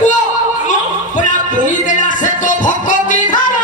पूरा पूरी देला से तो भक्ति धारा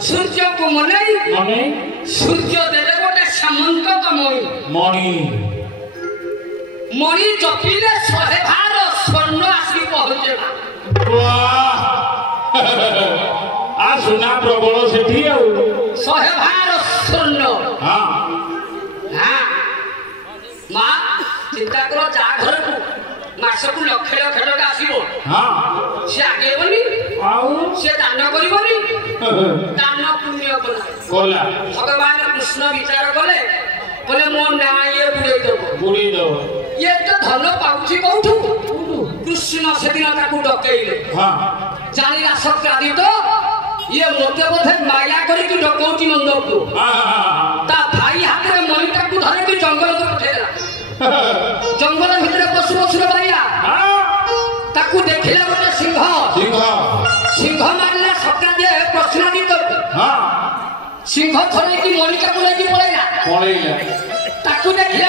सूर्य को मने सूर्य देले गोटे सामंत मणि मणि जपिले 100 भार स्वर्ण आसी पहुंचेला आ सुना प्रबल सेठी आ 100 भार स्वर्ण हां हां मां चिंता करो जा घर को मास को लक्ष लक्ष टका आसीबो हां से आगे बनी आउ से दान करिबनी दान पुण्य कोला भगवान कृष्ण विचार कले बोले मो ना ये बुड़ी दो ये तो धन पाउची कोठू कृष्ण से दिन ताकू डकेइले हां जानिला सत्कादी तो ये मोते बोधे माया करी कि डकौती मंदप को ता भाई हाथ रे मणिटा को धरे कि जंगल को उठेला जंगल भीतर पशु पशु बाया ताकू देखिला गोटे सिंह सिंह मारला सत्कादी प्रश्नादी तो हां सिंह थरे कि मणिटा को लेके पळैला ताकू देखिला